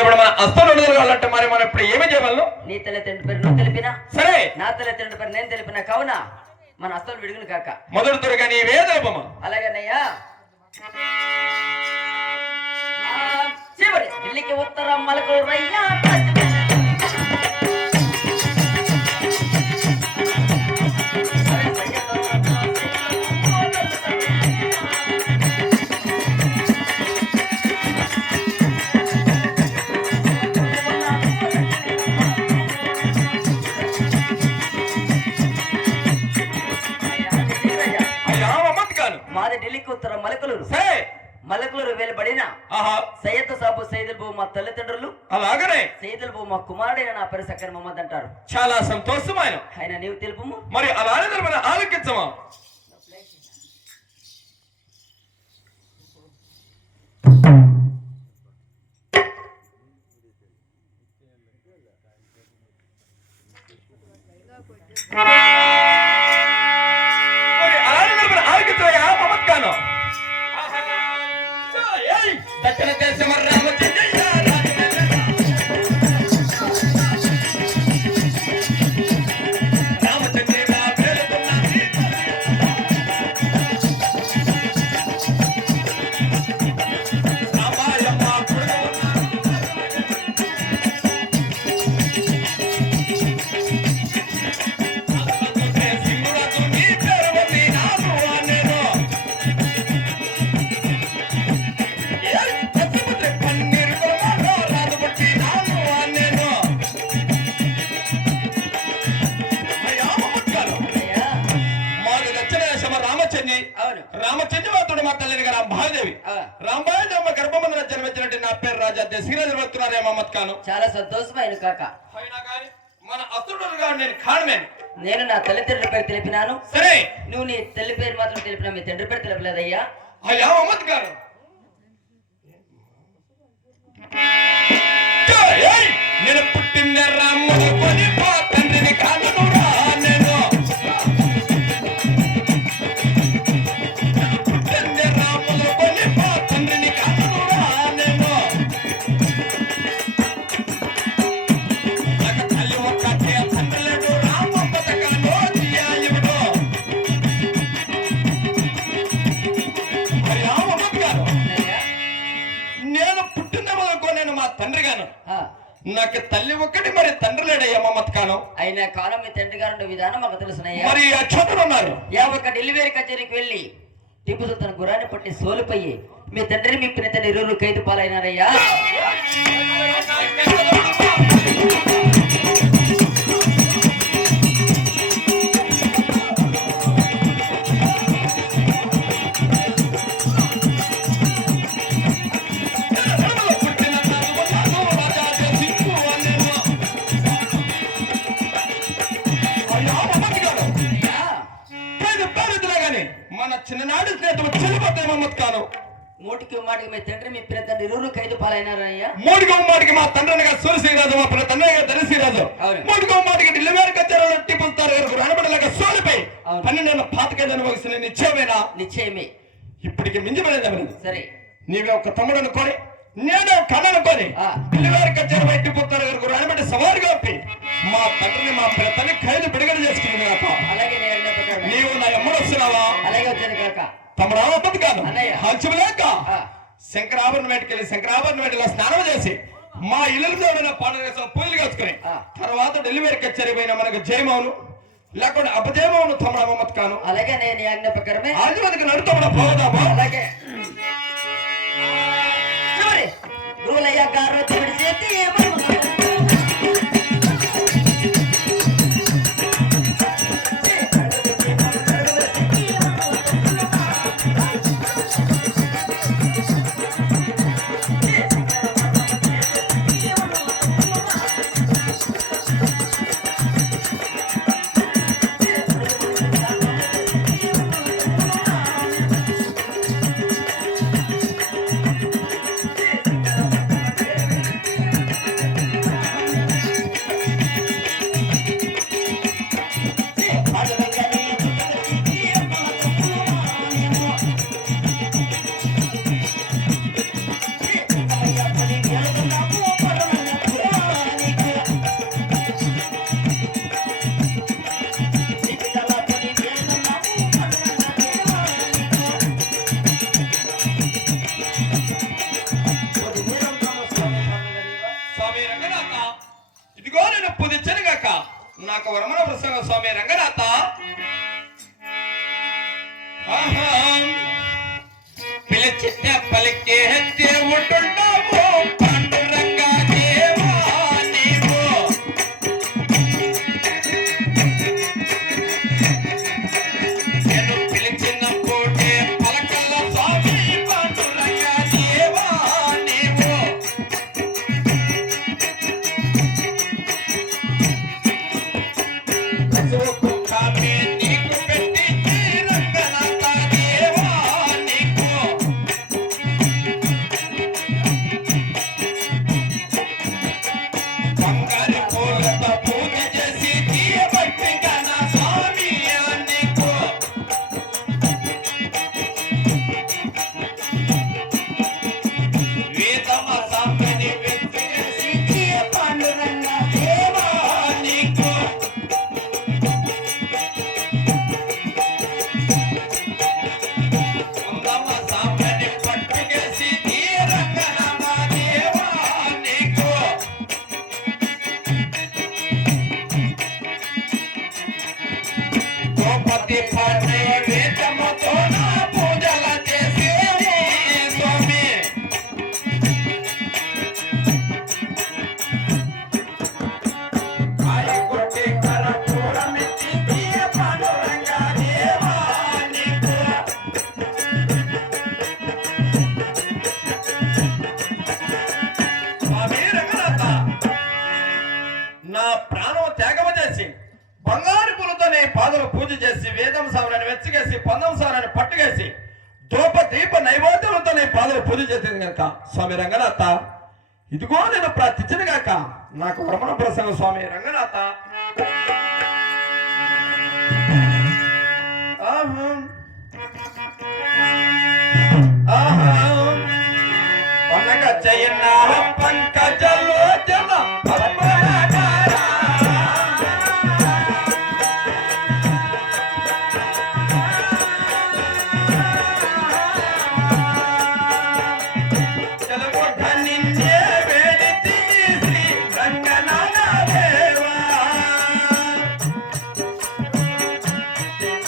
ఇప్పుడు మన అస్తలు కావాలంటే మరి మనం ఇప్పుడు ఏమి చేయగలను? నీ తల్లిదండ్రుల పేరు నువ్వు తెలిపినా సరే, నా తల్లిదండ్రుల పేరు నేను తెలిపినా కావున మన అస్తలు విడుగును కాక. మొదటి దుర్గా నీవే దైవమా? అలాగేనయ్యా. చివరి ఢిల్లీకి ఉత్తరం మలకు రయ్యా. మాది ఢిల్లీకి ఉత్తరం మలకలూరు. మలకలూరు వెలుబడిన సయ్యద్ సాబు సైదుల్ బాబు మా తల్లిదండ్రులు, అలాగనే సైదుల్ బాబు మా కుమారుడైన నా పేరు సక్కని మహమ్మద్ అంటారు. చాలా సంతోషమైన ఆయన నీవు తెలుపు. మరి అలానే మన ఆలోకించమా? దక్షిణ దేశం రామచంద్రవాతుడు మా తల్లిని గారు రాంబాదేవి. రాంబాదేవి గర్భమందున జన్మించినట్టు నా పేరు రాజా దశరథుడు వస్తున్నారే మహమ్మద్ ఖాను. చాలా సంతోషమైన కాక. మన అసురుడు గారు నేను ఖాన్మేన్. నేను నా తల్లిదండ్రుల పేరు తెలిపినాను. సరే, నువ్వు నీ తల్లి పేరు మాత్రం తెలిపినా, మీ తండ్రి పేరు తెలిపలేదయ్యా. అయ్యా మహమ్మద్ గారు, నేను పుట్టిన రాముడు కొని మా తండ్రిని కాను. నాకు తల్లి ఒక్కటి, మరి తండ్రి లేడయ్యా మహమ్మద్ ఖాను. అయినా కాలం మీ తండ్రి గారు విధానం మాకు తెలుసునయ్యా. మరి అక్షతలు ఉన్నారు. ఒక డెలివరీ కచేరీకి వెళ్ళి టిప్పు సుల్తాన్ గుర్రాన్ని పట్టి సోలుపోయి మీ తండ్రి మీ పిన తండ్రి ఇరువురు ఖైదు పాలైనారయ్యా. చిన్ననాడు స్నేహితులు చెల్లిపోతాయి మహమ్మద్ ఖాను. మూటికి మాటికి మీ తండ్రి మీ పిన తండ్రి ఇరువురు ఖైదు పాలైనారయ్యా. మూడికి మాటికి మా తండ్రిగా సూర్యశ్రీరాజు, మా పిన తండ్రి ధనశ్రీరాజు. మూడికి మాటికి ఢిల్లీ కచ్చారో టిప్పుతారు అనబడలేక సోలిపోయి 12 ఏళ్ళ పాతకైదు అనుభవిస్తున్న నిశ్చయమేనా? నిశ్చయమే. ఇప్పటికి మించిపోలేదు. సరే, నీవే ఒక తమ్ముడు అనుకోని, నేనే కళ అనుకోని ఢిల్లీ కచ్చారు టిప్పుతారు అనబడి సవాలుగా మా తండ్రిని మా పిన తండ్రి ఖైదు బిడుగడ చేసుకుని. అలాగే నీవు నా ఎమ్మడు వస్తున్నావా? అలాగే వచ్చాను కాక. తమ్ముడు అవద్దు కాదు, హంచలేక శంకరాభరణ వేటకెళ్ళి శంకరాభరణ వేటలో స్నానం చేసి మా ఇల్లు పాడేసాం పూజలు కలుసుకుని తర్వాత డెలివరీ కచేరీ పోయిన మనకు జయమౌను లేకుండా అపజయమౌను తమ్ముడు మహమ్మద్ ఖాను. అలాగే నేను ఆజ్ఞ ప్రకారమే ఆదివారికి నడుతామడా పోదామా? అలాగే గురువులయ్య గారు చేతి నాకు వరమణ ప్రసంగ స్వామి రంగనాథ పిలిచితే పలికే దేవుడున్నావు పాండురంగా దేవా నీవు నేను పిలిచినప్పుడే పలకల్ల స్వామి పాండురంగా దేవా నీవు కామే నీకు పెట్టి రంగనాథ దేవా నీకు బంగారు పూలతో పూజ చేసి తీయబట్టిగా నా స్వామి నీకు వేదమ సాంబని వెతికేసి తీయ పాండురంగా దేవా నీకు ఉందమ్మ సాంబని పట్టుకేసి తీయ రంగనాథ దేవా నీకు గోపతి పాడే వేదముతో నా పూజల చేసేది స్వామి కాయ కొట్టి కర్పూరమిచ్చి తీయ పాండురంగా దేవా నీకు స్వామి రంగనాథ నా ప్రాణం త్యాగము చేసి బంగారు పూలతోనే పాదలు పూజ చేసి వేదం సావరాన్ని వెచ్చగేసి పందం సావరాన్ని పట్టుగేసి ధూప దీప నైవేద్యంతోనే పాదలు పూజ చేసింది కనుక స్వామి రంగనాథ ఇదిగో నేను ప్రార్థించిన గాక నాకు వరమణ ప్రసంగ స్వామి రంగనాథ పండగ చెయ్యన్నా